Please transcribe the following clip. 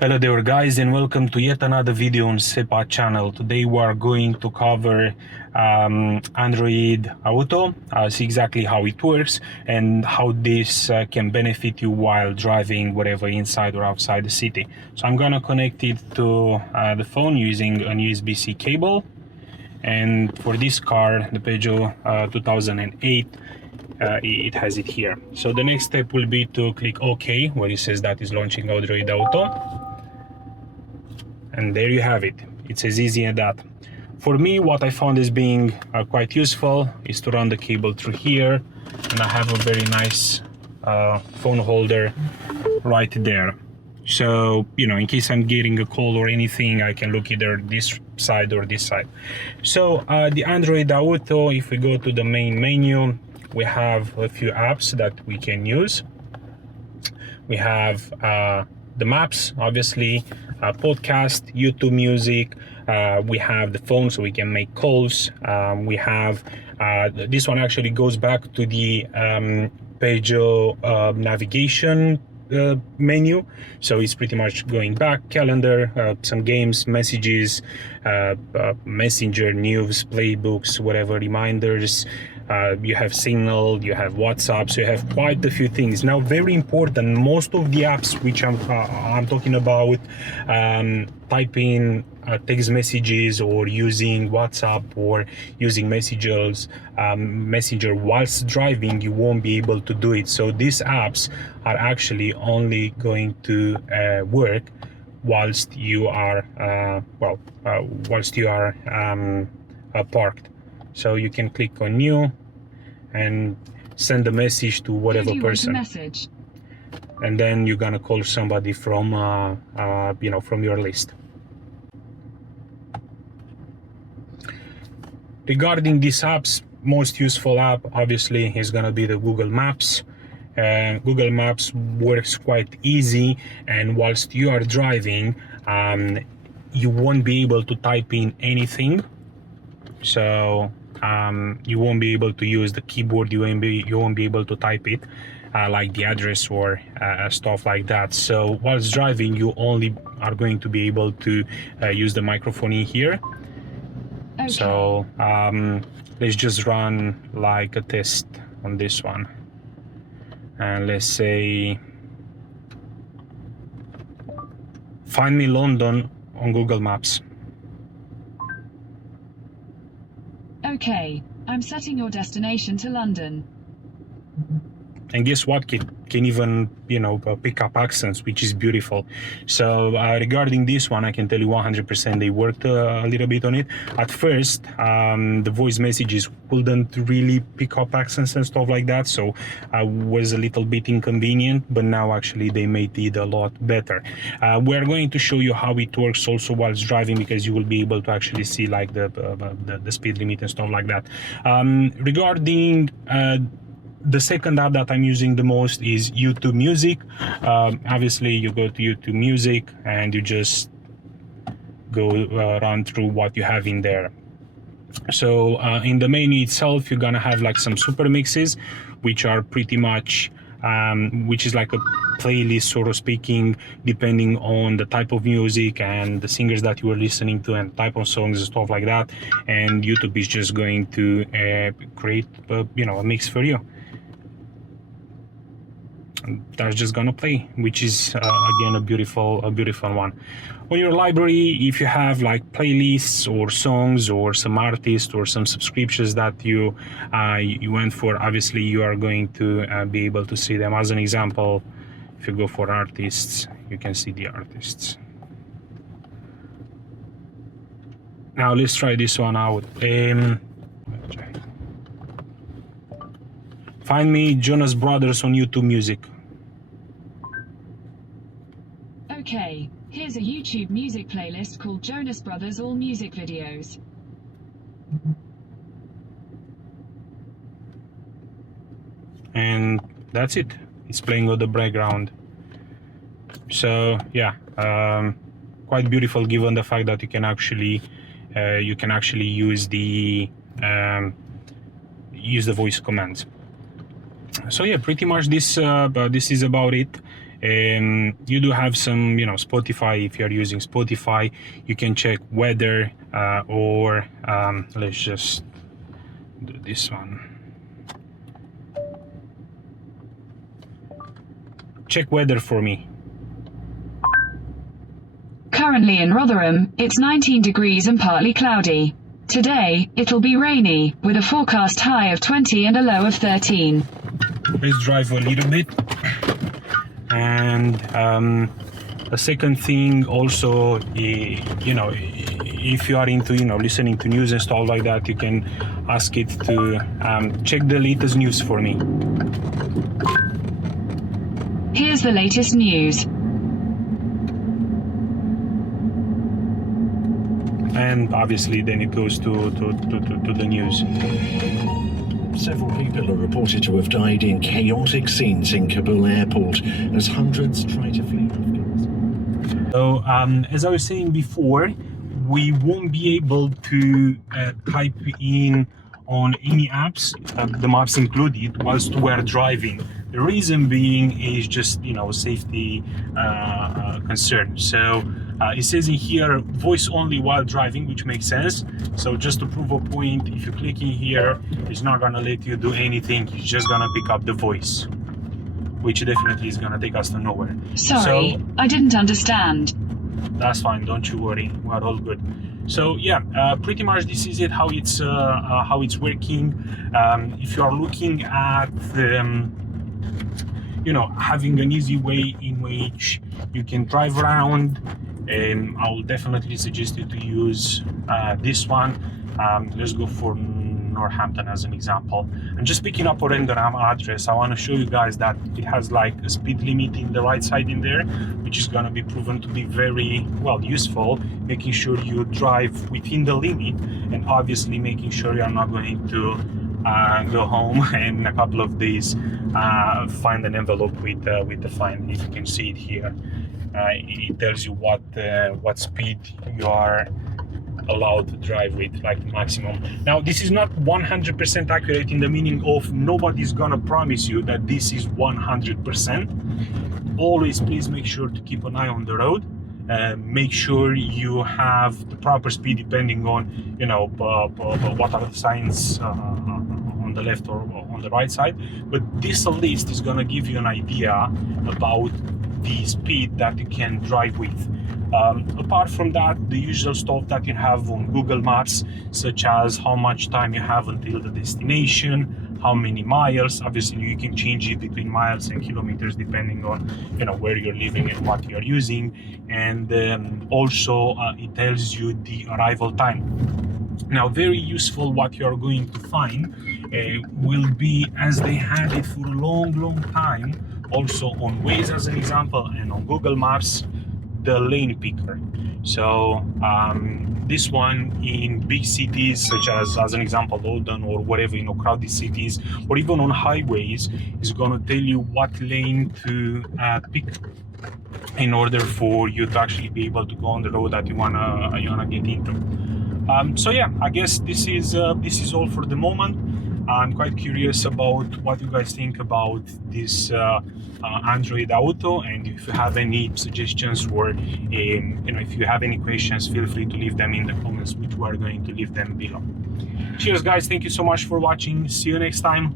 Hello there guys, and welcome to yet another video on SEPA channel. Today we are going to cover Andrid Auto, see exactly how it works and how this can benefit you while driving whatever inside or outside the city. So I'm gonna connect it to the phone using an USB-C cable, and for this car, the Peugeot 2008, it has it here. So the next step will be to click OK where it says that is launching Andrid Auto. And there you have it. It's as easy as that. For me, what I found as being quite useful is to run the cable through here, and I have a very nice phone holder right there. So, you know, in case I'm getting a call or anything, I can look either this side or this side. So the Andrid Auto, if we go to the main menu, we have a few apps that we can use. We have the maps, obviously, podcast, YouTube music, we have the phone so we can make calls, we have this one actually goes back to the Peugeot navigation menu, so it's pretty much going back, calendar, some games, messages, messenger, news, playbooks, whatever, reminders. You have Signal, you have WhatsApp, so you have quite a few things. Now, very important, most of the apps which I'm talking about, typing text messages or using WhatsApp or using Messenger whilst driving, you won't be able to do it. So these apps are actually only going to work whilst you are parked. So you can click on new and send a message to whatever person, and then you're gonna call somebody from from your list. Regarding these apps, most useful app obviously is gonna be the Google Maps. Google Maps works quite easy, and whilst you are driving, you won't be able to type in anything. So you won't be able to use the keyboard, you won't be able to type it like the address or stuff like that. So whilst driving, you only are going to be able to use the microphone in here. Okay. So let's just run like a test on this one, and let's say find me London on Google Maps. Okay, I'm setting your destination to London. And guess what? Can even, pick up accents, which is beautiful. So regarding this one, I can tell you 100% they worked a little bit on it. At first, the voice messages couldn't really pick up accents and stuff like that, so was a little bit inconvenient, but now actually they made it a lot better. We're going to show you how it works also whilst driving, because you will be able to actually see like the speed limit and stuff like that. Regarding the second app that I'm using the most is YouTube Music. Obviously, you go to YouTube Music and you just go run through what you have in there. So in the menu itself, you're gonna have like some super mixes, which are pretty much which is like a playlist, sort of speaking, depending on the type of music and the singers that you are listening to and type of songs and stuff like that. And YouTube is just going to create a mix for you. That's just gonna play, which is again a beautiful one. On your library, if you have like playlists or songs or some artists or some subscriptions that you went for, obviously you are going to be able to see them. As an example, if you go for artists, you can see the artists. Now let's try this one out. Find me Jonas Brothers on YouTube Music. Okay, here's a YouTube music playlist called Jonas Brothers All Music Videos. And that's it. It's playing on the background. So yeah, quite beautiful, given the fact that you can actually use the voice commands. So yeah, pretty much this is about it. You do have some, Spotify. If you're using Spotify, you can check weather, or let's just do this one. Check weather for me. Currently in Rotherham, it's 19 degrees and partly cloudy. Today, it'll be rainy, with a forecast high of 20 and a low of 13. Let's drive a little bit. And the second thing also, if you are into, listening to news and stuff like that, you can ask it to check the latest news for me. Here's the latest news. And obviously then it goes to the news. Several people are reported to have died in chaotic scenes in Kabul airport as hundreds try to flee Afghanistan. So as I was saying before, we won't be able to type in on any apps, the maps included, whilst we're driving. The reason being is just, safety concern. So it says in here, voice only while driving, which makes sense. So just to prove a point, if you click in here, it's not gonna let you do anything. It's just gonna pick up the voice, which definitely is gonna take us to nowhere. Sorry, So, I didn't understand. that's fine, don't you worry, we're all good. So yeah, pretty much this is it, how it's working. If you are looking at having an easy way in which you can drive around, I will definitely suggest you to use this one. Let's go for Northampton as an example. And just picking up a random address, I want to show you guys that it has like a speed limit in the right side in there, which is going to be proven to be very useful, making sure you drive within the limit, and obviously making sure you're not going to go home and in a couple of days find an envelope with the fine. If you can see it here, it tells you what speed you are allowed to drive with, like the maximum. Now this is not 100% accurate in the meaning of nobody's gonna promise you that this is 100%. Always please make sure to keep an eye on the road. Make sure you have the proper speed depending on what are the signs on the left or on the right side, but this list is gonna give you an idea about the speed that you can drive with. Apart from that, the usual stuff that you have on Google Maps, such as how much time you have until the destination, how many miles. Obviously you can change it between miles and kilometers depending on where you're living and what you're using, and also it tells you the arrival time. Now very useful, what you're going to find will be, as they had it for a long time also on Waze as an example and on Google Maps, the lane picker. So this one in big cities such as an example London or whatever, crowded cities, or even on highways, is going to tell you what lane to pick in order for you to actually be able to go on the road that you wanna get into. So yeah, I guess this is all for the moment. I'm quite curious about what you guys think about this Andrid Auto, and if you have any suggestions or if you have any questions, feel free to leave them in the comments, which we are going to leave them below. Cheers guys, thank you so much for watching. See you next time.